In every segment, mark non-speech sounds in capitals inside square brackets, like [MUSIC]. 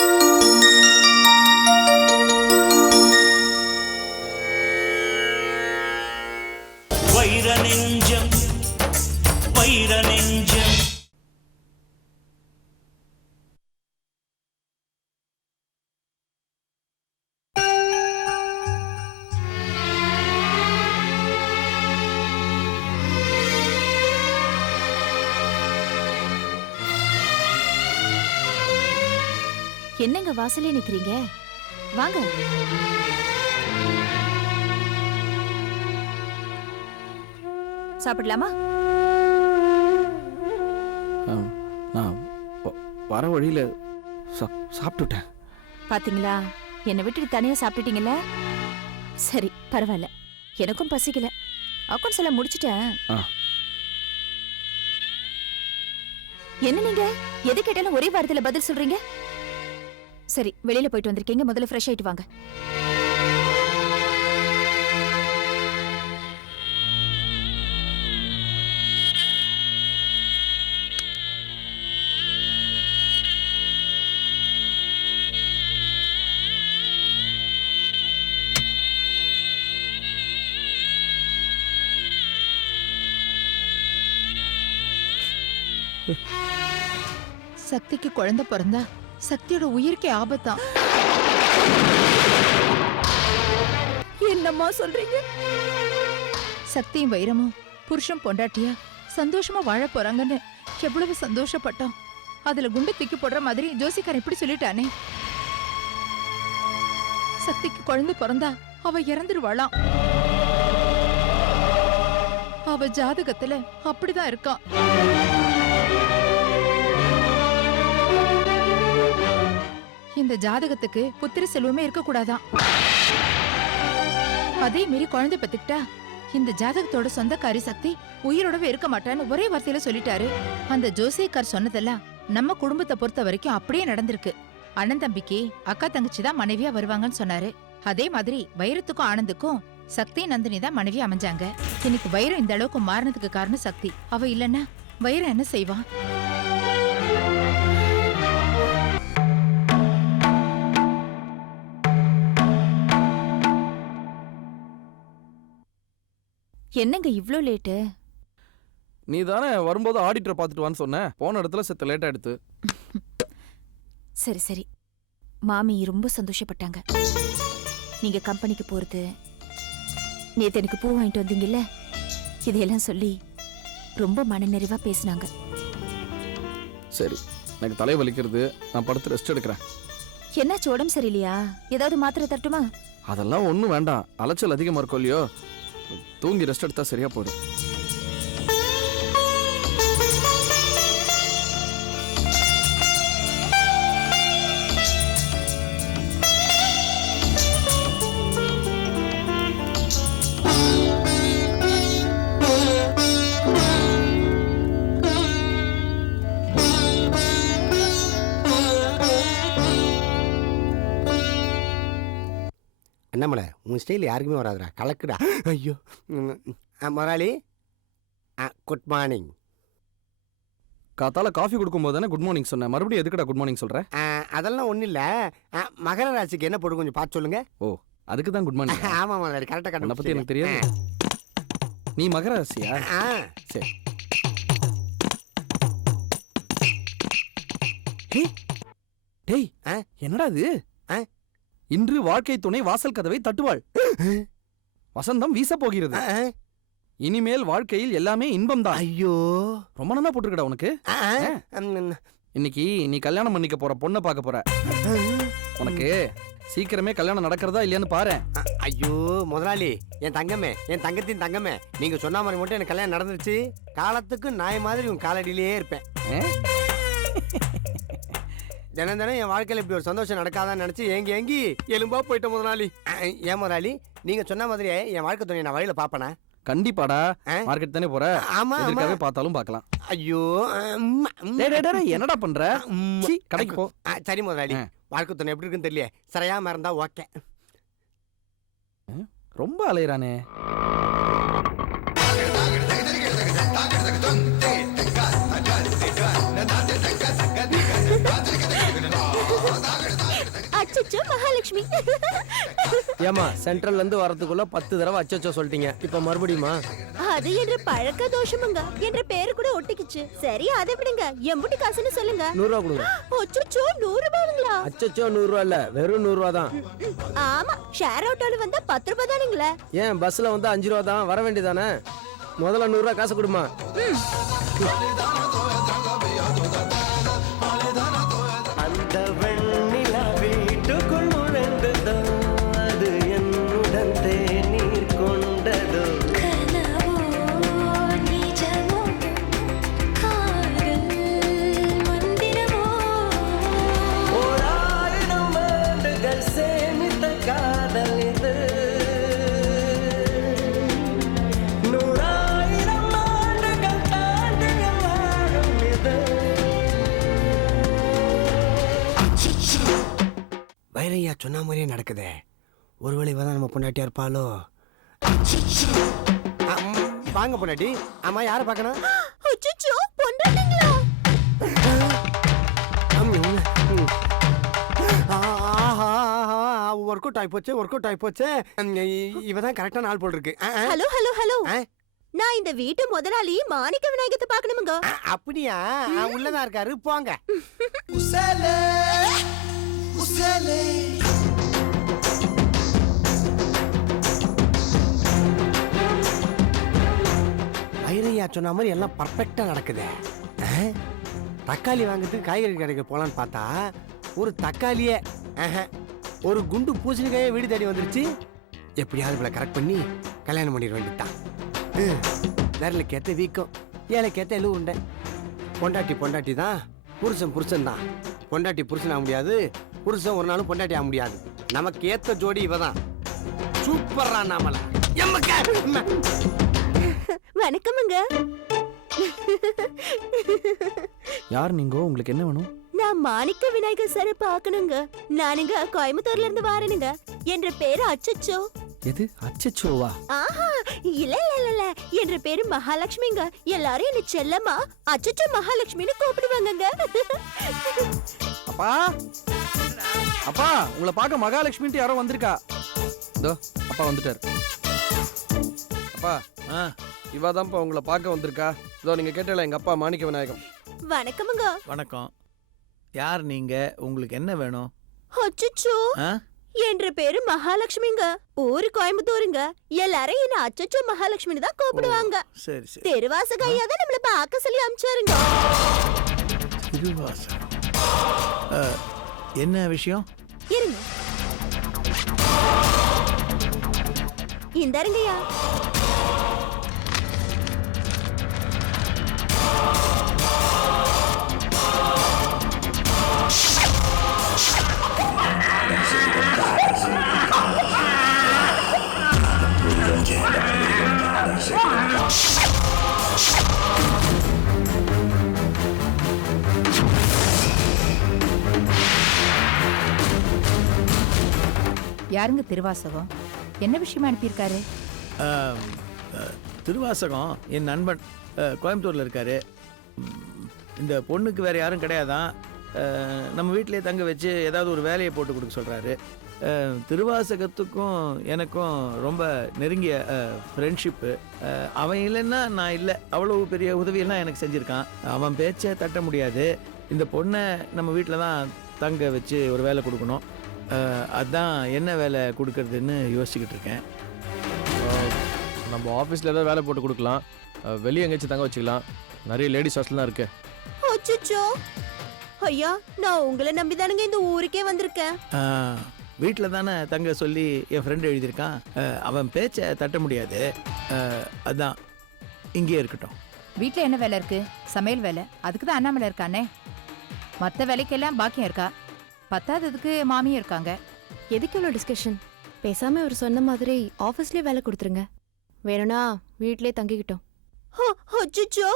うん。என்னங்க வாசலே நிக்கிறீங்க? வாங்க. சாப்பிடலாமா? நான் வர வழியில் சாப்பிட்டுட்டேன். பாத்தீங்களா? என்னை விட்டுட்டு தனியா சாப்பிட்டுட்டீங்கல்ல? சரி பரவாயில்ல. எனக்கும் பசிக்கல. அக்கௌண்ட்ஸ் எல்லாம் முடிச்சிட்டேன். என்ன நீங்க? எது கேட்டாலும் ஒரே வாரத்துல பதில் சொல்றீங்க? சரி வெளியில போயிட்டு வந்திருக்கீங்க. முதல்ல ஃப்ரெஷ் ஆயிட்டு வாங்க. சக்திக்கு குழந்தை பிறந்தா சக்தியோட உயிருக்கே ஆபத்தான் என்னம்மா சொல்றீங்க? சக்தியும் வைரமும் புருஷன் பொண்டாட்டியா சந்தோஷமா வாழ போறாங்கன்னு எவ்வளவு சந்தோஷப்பட்டோம். அதுல குண்டு தூக்கி போடுற மாதிரி ஜோசிக்காரன் இப்படி சொல்லிட்டானே. சக்திக்கு குழந்தை பிறந்தா அவ இறந்துருவாளாம் அவ ஜாதகத்துல அப்படிதான் இருக்கான் இந்த ஜாதகத்துக்கு புத்திர செல்வமே இருக்க கூடாதான் அதே மீறி குழந்தை பத்துக்கிட்டா இந்த ஜாதகத்தோட சொந்தக்காரி சக்தி உயிரோடவே இருக்க மாட்டான்னு ஒரே வார்த்தையில சொல்லிட்டாரு. அந்த ஜோசியக்கார் சொன்னதெல்லாம் நம்ம குடும்பத்தை பொறுத்த வரைக்கும் அப்படியே நடந்திருக்கு. அண்ணன் தம்பிக்கு அக்கா தங்கச்சி தான் மனைவியா வருவாங்கன்னு சொன்னாரு. அதே மாதிரி வைரத்துக்கும் ஆனந்துக்கும் சக்தி நந்தினி தான் மனைவி அமைஞ்சாங்க. இன்னைக்கு வைரம் இந்த அளவுக்கு மாறினதுக்கு காரணம் சக்தி. அவ இல்லன்னா வைரம் என்ன செய்வான்? என்னங்க இவ்ளோ லேட்டு? நீ தானே வரும்போது ஆடிட்டரை பார்த்துட்டு வான்னு சொன்னேன் போன இடத்துல செத்த லேட்டாக எடுத்து. [LAUGHS] சரி சரி. மாமி ரொம்ப சந்தோஷப்பட்டாங்க. நீங்க கம்பெனிக்கு போறது நேத்து எனக்கு பூ வாங்கிட்டு வந்தீங்கல்ல? இதையெல்லாம் சொல்லி ரொம்ப மனநிறைவா பேசினாங்க. சரி எனக்கு தலை வலிக்கிறது. நான் படுத்து ரெஸ்ட் எடுக்கிறேன். என்னாச்சு உடம்பு சரியில்லையா? ஏதாவது மாத்திரை தட்டுமா அதெல்லாம் ஒன்றும் வேண்டாம். அலைச்சல் அதிகமாக இருக்கும் இல்லையோ? தூங்கி ரெஸ்ட் எடுத்தா சரியா போயிடும் உன் ஸ்டைல் யாருக்குமே வராதுடா. கலக்குடா. ஐயோ. ம், ஆ, முதலாளி குட் மார்னிங் காத்தால காஃபி கொடுக்கும்போது தானே குட் மார்னிங் சொன்னேன். மறுபடியும் எதுக்குடா குட் மார்னிங் சொல்ற? அதெல்லாம் ஒன்றும் இல்லை. மகர ராசிக்கு என்ன போட்டு கொஞ்சம் பார்த்து சொல்லுங்க. அதுக்கு தான் குட் மார்னிங் ஆமாம் முதலாளி கரெக்டாக உன்னை பத்தி எனக்கு தெரியாது. நீ மகர ராசியா ஆ சரி டேய் ஆ? என்னடா இது? ஆ? இன்று வாழ்க்கை துணை வாசல் கதவை தட்டுவாள். வசந்தம் வீச போகிறது. இனிமேல் வாழ்க்கையில் எல்லாமே இன்பம்தான். ஐயோ. ரொம்ப நல்லா போட்டிருக்கடா உனக்கு? இன்னைக்கு நீ கல்யாணம் பண்ணிக்க போற பொண்ணை பார்க்க போற. உனக்கு சீக்கிரமே கல்யாணம் நடக்கிறதா இல்லையான்னு பாரு. ஐயோ முதலாளி என் தங்கமே என் தங்கத்தின் தங்கமே நீங்க சொன்ன மாதிரி மட்டும் எனக்கு கல்யாணம் நடந்துருச்சு. காலத்துக்கு நாய் மாதிரி உன் காலடியிலேயே இருப்பேன். தினம் தினம் என் வாழ்க்கையில இப்படி ஒரு சந்தோஷம் நடக்காதான்னு நினைச்சு ஏங்கி ஏங்கி எலும்பா போயிட்ட முதலாளி. ஏன் முதலாளி? நீங்க சொன்ன மாதிரியே என் வாழ்க்கை துணையை நான் வழியில பாப்பேனா கண்டிப்பாடா? மார்க்கெட் தானே போற? ஆமா எதற்காக பார்த்தாலும் பார்க்கலாம். ஐயோ என்னடா பண்ற? கடைக்கு போ. சரி முதலாளி. வாழ்க்கை துணை எப்படி இருக்குன்னு தெரியல சரியாம இருந்தா ஓகே. ரொம்ப அலையறானே. மகாலட்சுமி. ஏமா சென்ட்ரல்ல இருந்து வரதுக்குள்ள பத்து தடவை அச்சச்சோ சொல்லிட்டீங்க. இப்ப மறுபடியுமா? அது என்ற பழக்க தோஷமுங்க. என்ற பேரு கூட ஒட்டிக்கிச்சு. சரி அதை விடுங்க. எம்புட்டி காசுன்னு சொல்லுங்க. நூறு ரூபா கொடுங்க. அச்சோ நூறு ரூபாய்ங்களா அச்சச்சோ நூறு ரூபா இல்ல. வெறும் நூறு ரூபா தான் ஆமா ஷேர் ஆட்டோல வந்தா பத்து ரூபாய் தானுங்களே. ஏன் பஸ்ல வந்து அஞ்சு ரூபா தான்? வர வேண்டியதானே முதல்ல நூறு ரூபா காசு கொடுமா. நடக்குதே. ஒருவேளை இவ தான் நம்ம பொண்டாட்டியா இருப்பாளோ? அம், வாங்க பொண்டாட்டி. ஆமா யாரை பார்க்கணும்? அச்சோ பொண்டாட்டிங்களா? ஒர்க் அவுட் ஆயிப்போச்சு ஒர்க் அவுட் ஆயிப்போச்சு இவ தான் கரெக்டான ஆள் போல் இருக்கு. Hello hello hello. ஆ? நான் இந்த வீட்டு முதலாளி மாணிக்க விநாயகத்தை பார்க்கணுமுங்க. அப்படியா? ஆ, உள்ளதா இருக்காரு. போங்க. ஐரையா சொன்ன மாதிரி எல்லாம் பர்ஃபெக்டாக நடக்குதே. ஆ? தக்காளி வாங்குறதுக்கு காய்கறி கடைக்கு போகலான்னு பார்த்தா ஒரு தக்காளியே ஒரு குண்டு பூசணிக்காயே வீடு தேடி வந்துருச்சு. எப்படியாவது இவளை கரெக்ட் பண்ணி கல்யாணம் பண்ணிட வேண்டியதுதான். ம், விரலுக்கு ஏத்த வீக்கம் ஏழைக்கு ஏத்த எல்லு உண்டை. பொண்டாட்டி பொண்டாட்டி தான் புருஷன் புருஷன் தான். பொண்டாட்டி புருஷன் ஆக முடியாது புருஷன் ஒரு நாளும் பொண்டாட்டி ஆக முடியாது. நமக்கு ஏற்ற ஜோடி இவ தான் சூப்பரா நாமல எம்மக்கா! வணக்கமுங்க. யார் நீங்க? உங்களுக்கு என்ன வேணும்? நான் மாணிக்க விநாயகர் சாரை பார்க்கணுங்க. நானுங்க கோயம்புத்தூர்ல இருந்து வாரனுங்க. என்ற பேரு அச்சச்சோ. எது? அச்சச்சோவா? ஆஹா இல்ல இல்ல இல்ல, இல்ல. என்ற பேரு மகாலட்சுமிங்க. எல்லாரும் என்ன செல்லமா அச்சச்சோ மகாலட்சுமின்னு கூப்பிடுவாங்கங்க. அப்பா! அப்பா உங்களை பார்க்க மகாலட்சுமின்ட்டு யாரோ வந்திருக்கா. இதோ அப்பா வந்துட்டார். அப்பா ஆ. இவா தான்ப்பா உங்களை பார்க்க வந்திருக்கா. இதோ நீங்க கேட்டல எங்க அப்பா மாணிக்க விநாயகம். வணக்கமுங்க வணக்கம். யார் நீங்க? உங்களுக்கு என்ன வேணும்? அச்சச்சோ. ஆ? என்ற பேரு மகாலட்சுமிங்க ஊரு கோயம்புத்தூருங்க. எல்லாரும் என்ன அச்சச்சோ மகாலட்சுமின்னு தான் கூப்பிடுவாங்க. சரி சரி. தெருவாசக ஐயா தான் நம்மள பார்க்க சொல்லி அமிச்சாருங்க. திருவாசகம் ஆ, என்ன விஷயம்? இருங்க. இந்தாருங்கய்யா. யாருங்க திருவாசகம்? என்ன விஷயமா அனுப்பியிருக்காரு? திருவாசகம் என் நண்பன் கோயம்புத்தூரில் இருக்காரு. இந்த பொண்ணுக்கு வேறு யாரும் கிடையாதான் நம்ம வீட்டிலே தங்க வச்சு ஏதாவது ஒரு வேலையை போட்டு கொடுக்க சொல்கிறாரு திருவாசகத்துக்கும் எனக்கும் ரொம்ப நெருங்கிய ஃப்ரெண்ட்ஷிப்பு அவன் இல்லைன்னா நான் இல்லை. அவ்வளவு பெரிய உதவியெல்லாம் எனக்கு செஞ்சுருக்கான். அவன் பேச்சை தட்ட முடியாது. இந்த பொண்ணை நம்ம வீட்டில் தான் தங்க வச்சு ஒரு வேலை கொடுக்கணும். அதான் என்ன வேலை கொடுக்கறதுன்னு யோசிச்சுக்கிட்டு இருக்கேன். நம்ம ஆஃபீஸில் ஏதாவது வேலை போட்டு கொடுக்கலாம். வெளியே எங்கேயாச்சும் தங்க வச்சுக்கலாம். நிறைய லேடிஸ் ஹாஸ்டல்லாம் இருக்கு. அச்சச்சோ! ஐயா நான் உங்களை நம்பிதானுங்க இந்த ஊருக்கே வந்திருக்கேன். வீட்டில் தானே தங்க சொல்லி என் ஃப்ரெண்டு எழுதியிருக்கான். அவன் பேச்சை தட்ட முடியாது. அதான் இங்கேயே இருக்கட்டும். வீட்ல என்ன வேலை இருக்கு? சமையல் வேலை? அதுக்கு தான் அண்ணாமலை இருக்கானே. மத்த வேலைக்கெல்லாம் பாக்கியம் இருக்கா? பத்தாததுக்கு மாமியும் இருக்காங்க. எதுக்கு இவ்வளோ டிஸ்கஷன் பேசாம அவர் சொன்ன மாதிரி ஆஃபீஸ்லயே வேலை கொடுத்துருங்க. வேணும்னா வீட்லயே தங்கிக்கிட்டோம். அச்சச்சோ!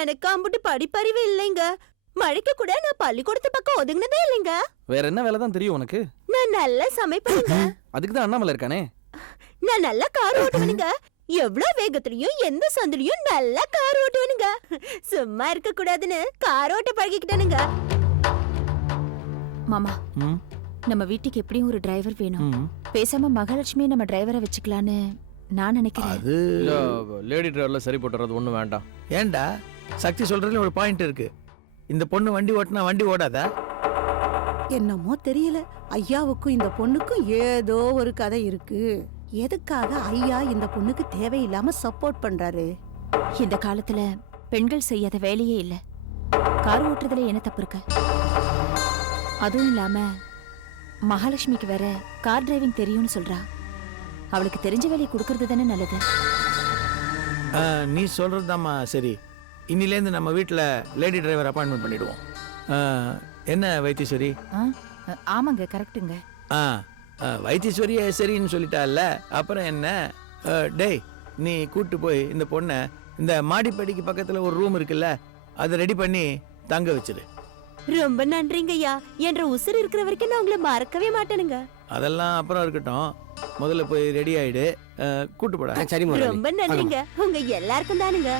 எனக்கு அம்புட்டு படிப்பறிவு இல்லைங்க. மழைக்கு கூட நான் பள்ளிக்கூடத்து பக்கம் ஒதுங்கினதே இல்லைங்க. வேற என்ன வேலை தான் தெரியும் உனக்கு? நான் நல்லா சமைப்பேனுங்க. [CLEARS THROAT] அதுக்கு தான் அண்ணாமலை இருக்கானே. நான் நல்லா கார் ஓட்டுவேனுங்க. எவ்வளவு வேகத்துலயும் எந்த சந்திலையும் நல்லா கார் ஓட்டுவேனுங்க. சும்மா இருக்க கூடாதுன்னு கார் ஓட்ட பழகிக்கிட்டேனுங்க. மாமா நம்ம வீட்டுக்கு எப்படியும் ஒரு டிரைவர் வேணும். பேசாம மகாலட்சுமி நம்ம டிரைவரை வச்சுக்கலான்னு நான் நினைக்கிறேன். அது லேடி டிரைவர்ல சரி போட்டுறது ஒன்றும் வேண்டாம். ஏன்டா சக்தி சொல்றதுல ஒரு பாயிண்ட் இருக்கு. இந்த பொண்ணு வண்டி ஓட்டினா வண்டி ஓடாதா? என்னமோ தெரியல. ஐயாவுக்கும் இந்த பொண்ணுக்கும் ஏதோ ஒரு கதை இருக்கு. எதுக்காக ஐயா இந்த பொண்ணுக்கு தேவையில்லாம சப்போர்ட் பண்றாரு? இந்த காலத்துல பெண்கள் செய்யாத வேலையே இல்ல. கார் ஓட்டுறதுல என்ன தப்பு இருக்கு? அதுவும் இல்லாம மகாலட்சுமிக்கு வேற கார் டிரைவிங் தெரியும்னு சொல்றா. அவளுக்கு தெரிஞ்ச வேலையை கொடுக்கறது தானே நல்லது. நீ சொல்றதுதாம்மா சரி. இன்னிலேருந்து நம்ம வீட்டில் லேடி டிரைவர் அப்பாயின்மெண்ட் பண்ணிடுவோம். ஆ, என்ன வைத்தீஸ்வரி? ஆமாங்க கரெக்ட்டுங்க ஆ ஆ, வைத்தீஸ்வரியே சரின்னு சொல்லிட்டால அப்புறம் என்ன? டேய் நீ கூட்டு போய் இந்த பொண்ணை இந்த மாடிப்படிக்கு பக்கத்தில் ஒரு ரூம் இருக்குல்ல அதை ரெடி பண்ணி தங்க வச்சிரு. ரொம்ப நன்றிங்க ஐயா என்ற உசுர் இருக்கிற வரைக்கும் நான் உங்களை மறக்கவே மாட்டேனுங்க. அதெல்லாம் அப்புறம் இருக்கட்டும். முதல்ல போய் ரெடி ஆயிடு. கூட்டு போடா. சரி ரொம்ப நன்றிங்க. உங்க எல்லாருக்கும் தானுங்க.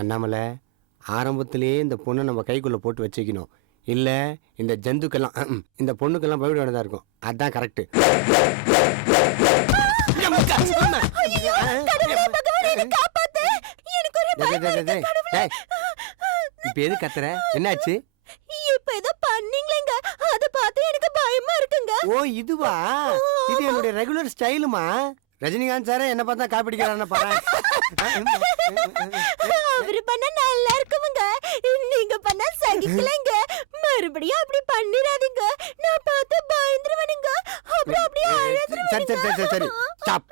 அண்ணாமலை ஆரம்பத்திலேயே இந்த பொண்ணை நம்ம கைக்குள்ள போட்டு வச்சுக்கணும். இல்ல இந்த ஜந்துக்கெல்லாம் இந்த பொண்ணுக்கெல்லாம் பயப்பட வேண்டியதா இருக்கும். அதான் கரெக்ட் இப்ப எது கத்துற? என்னாச்சு? இப்ப ஏதோ பண்ணீங்களேங்க. அத பார்த்து எனக்கு பயமா இருக்குங்க. ஓ இதுவா? இது என்னுடைய ரெகுலர் ஸ்டைலுமா? ரஜினிகாந்த் சாரே என்ன பார்த்தா காப்பிடிக்கிறான்னு பாரு. அவரு பண்ணா நல்லா இருக்குமுங்க. நீங்க பண்ணா சகிக்கலைங்க. மறுபடியும் அப்படி பண்ணிராதீங்க. நான் பார்த்து பயந்துருவனுங்க. அப்புறம் அப்படியே சரி சரி சரி சரி சரி. ஸ்டாப்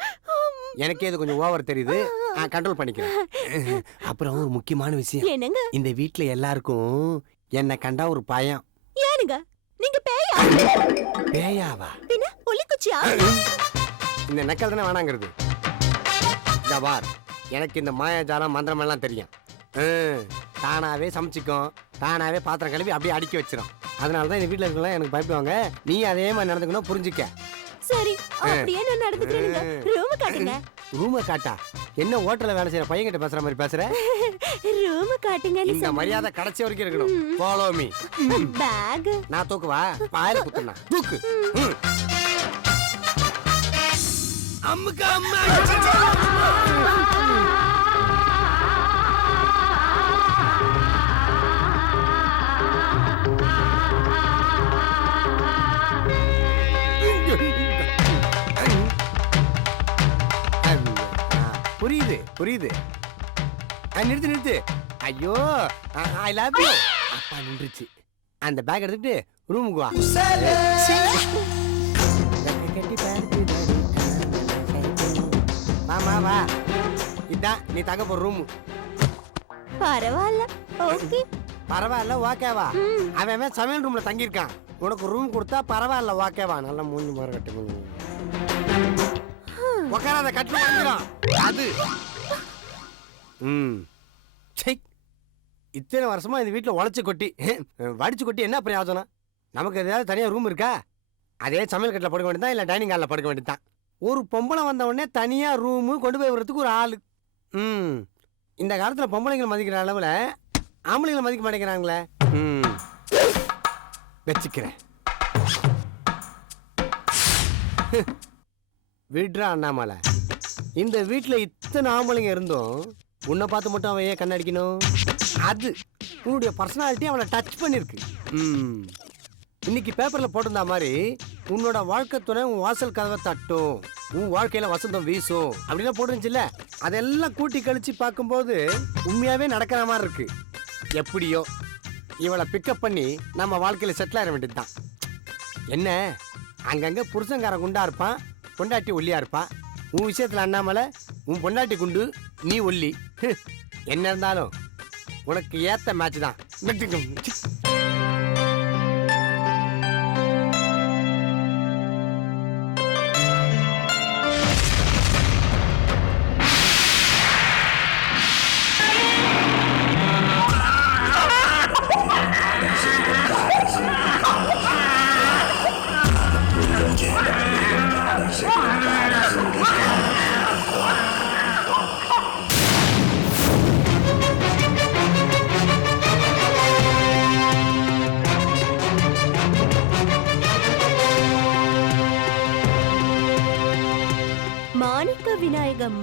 எனக்கே இது கொஞ்சம் ஓவர் தெரியுது. கண்ட்ரோல் பண்ணிக்கிறேன். [LAUGHS] அப்புறம் ஒரு முக்கியமான விஷயம். என்னங்க? இந்த வீட்ல எல்லாருக்கும் என்னை கண்டா ஒரு பயம். ஏனுங்க? நீங்க பேயா? பேயாவா? பின்ன புலிக்குச்சியா இந்த நக்கல் தானே வேணாங்கிறது? பார். எனக்கு இந்த மாயாஜாலம் மந்திரம் எல்லாம் தெரியும் ம், தானாவே சமைச்சிக்கும். தானாவே பாத்திரம் கழுவி அப்படியே அடுக்கி வச்சிரும். அதனால தான் இந்த வீட்டில் இருக்கலாம் எனக்கு பயப்படுவாங்க. நீ அதே மாதிரி நடந்துக்கணும் புரிஞ்சுக்க. சரி அப்படியே நான் ரூம் காட்டுங்க. ரூமை காட்டா? என்ன ஹோட்டல்ல வேலை செய்யற பையன்கிட்ட பேசுற மாதிரி பேசுற? ரூம் காட்டுங்கன்னு இந்த மரியாதை கடைசி வரைக்கும் இருக்கணும். Follow me. பேக் நான் தூக்குவா பாயில குத்துனா தூக்கு. அம்முக்கு அம்மா. புரியுது. நிறுத்து நிறுத்து. ஐயோ ஐ லவ் யூ அப்பா நின்றுச்சு. அந்த பேக் எடுத்துட்டு ரூமுக்கு வா. வா வா இதான் நீ தங்க போற ரூமு பரவாயில்ல. ஓகே. பரவாயில்ல ஓகேவா அவன் சமையல் ரூம்ல தங்கியிருக்கான். உனக்கு ரூம் கொடுத்தா பரவாயில்ல ஓகேவா நல்லா மூஞ்சி மாற கட்டு உட்காராத கட்டில வந்துடும் அது. ம். சை இத்தனை வருஷமா இந்த வீட்டில் உழைச்சி கொட்டி வடிச்சு கொட்டி என்ன பிரயோஜனம் நமக்கு எதாவது தனியாக ரூம் இருக்கா? அதே சமையல் கட்டில் படுக்க வேண்டியதான் இல்லை டைனிங் ஹாலில் படுக்க வேண்டியதான் ஒரு பொம்பளை வந்த உடனே தனியாக ரூமு கொண்டு போய் விடுறதுக்கு ஒரு ஆள். ம். இந்த காலத்தில் பொம்பளைங்களை மதிக்கிற அளவில் ஆம்பளைங்களை மதிக்க மாட்டேங்கிறாங்களே. ம். வச்சுக்கிறேன். விட்றா அண்ணாமலை. இந்த வீட்டில் இத்தனை ஆம்பளைங்க இருந்தும் உன்னை பார்த்து மட்டும் அவன் ஏன் கண்ணடிக்கணும்? அது உன்னுடைய பர்சனாலிட்டி அவனை டச் பண்ணிருக்கு. ம். இன்னைக்கு பேப்பர்ல போட்டிருந்த மாதிரி உன்னோட வாழ்க்கை துணை உன் வாசல் கதவை தட்டும். உன் வாழ்க்கையில வசந்தம் வீசும். அப்படிலாம் போட்டுருந்துச்சுல்ல? அதெல்லாம் கூட்டி கழிச்சு பார்க்கும்போது உண்மையாவே நடக்கிற மாதிரி இருக்கு. எப்படியோ இவளை பிக்கப் பண்ணி நம்ம வாழ்க்கையில செட்டில் ஆக வேண்டியதுதான். என்ன? அங்கங்க புருஷன்காரன் குண்டா இருப்பான் பொண்டாட்டி ஒல்லியா இருப்பா. உன் விஷயத்துல அண்ணாமலை உன் பொண்டாட்டி குண்டு நீ ஒல்லி. என்ன இருந்தாலும் உனக்கு ஏத்த மேட்ச் தான்.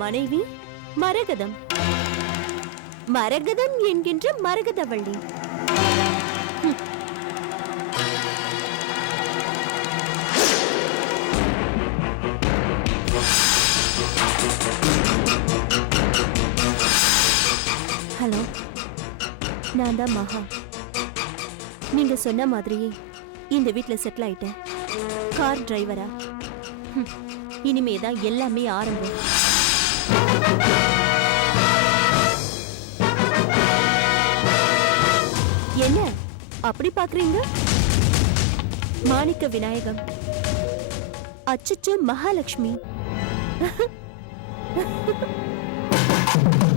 மனைவி மரகதம். மரகதம் என்கின்ற மரகதவள்ளி. ஹலோ நான் தான் மகா. நீங்க சொன்ன மாதிரியே இந்த வீட்டில் செட்டில் ஆயிட்டேன். கார் டிரைவரா இனிமே தான் எல்லாமே ஆரம்பம். என்ன? அப்படி பாக்குறீங்க மாணிக்க விநாயகம். அச்சச்சோ மகாலட்சுமி. [LAUGHS]